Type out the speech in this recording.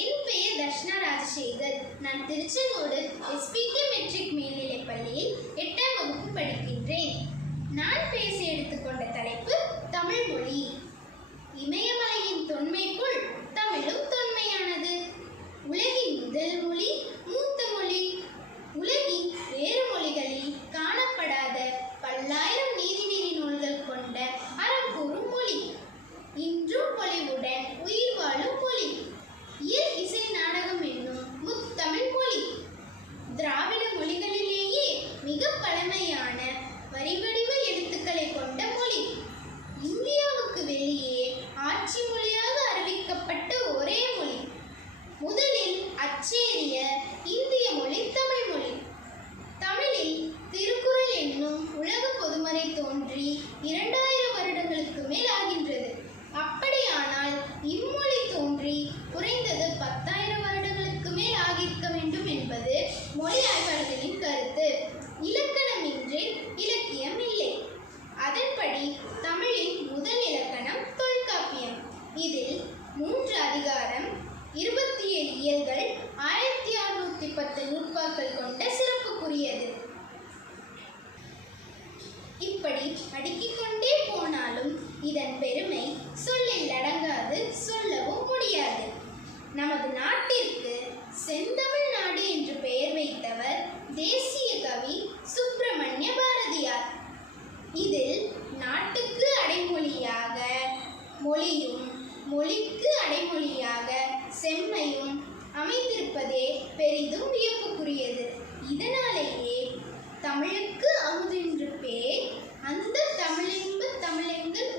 என் பெயர் தர்ஷனா ராஜசேகர். நான் Tiruchengode SPK matric மேல்நிலைப் பள்ளியில் 8ஆம் வகுப்பு படிக்கின்றேன். நான் பேச எடுத்துக்கொண்ட தலைப்பு தமிழ் மொழி. இமயமலையின் தொன்மைக்குள் தமிழும் தொன்மையானது. உலகின் முதல் மொழி, மூத்த மொழி. உலகின் வேறு மொழிகளில் காணப்படாத பல்லாயிரம் நீதிநெறி நூல்கள் கொண்ட அறக்கூறும் மொழி. இன்றும் பொலிவுடன் உயிர் வாழும் மொழி. இயல் இசை நாடகம் என்னும் முத்தமிழ் மொழி. திராவிட மொழிகளிலேயே மிக பழமையான வரிவடிவ எழுத்துக்களை கொண்ட மொழி. இந்தியாவுக்கு வெளியே ஆட்சி மொழியாக அறிவிக்கப்பட்ட ஒரே மொழி. முதலில் அச்சேறிய இந்திய மொழி தமிழ் மொழி. தமிழில் திருக்குறள் என்னும் உலக பொதுமறை தோன்றி 2000 வருடங்களுக்கு மேல் ஆகின்றது. அப்படியானால் இம்மொழி தோன்றி குறைந்தது 10,000 வருடங்களுக்கு மேல் ஆகியிருக்க வேண்டும் என்பது மொழி ஆய்வாளர்களின் கருத்து. இலக்கணமின்றி இலக்கியம் இல்லை. அதன்படி தமிழின் முதல் இலக்கணம் தொல்காப்பியம். இதில் 3 அதிகாரம், 27 இயல்கள், 1610 நூற்பாக்கள் கொண்ட சிறப்புக்குரியது. இப்படி அடுக்கிக் கொண்டே போனாலும் இதன் பெருமை சொல்லில் அடங்காது, சொல்லவும் முடியாது. நமது நாட்டிற்கு செந்தமிழ் நாடு என்று பெயர் வைத்தவர் தேசிய கவி சுப்பிரமணிய பாரதியார். இதில் நாட்டுக்கு அடைமொழியாக மொழியும், மொழிக்கு அடைமொழியாக செம்மையும் அமைந்திருப்பதே பெரிதும் வியப்புக்குரியது. இதனாலேயே தமிழுக்கு அமுதென்று பேர், அந்த தமிழென்ப தமிழெங்கள்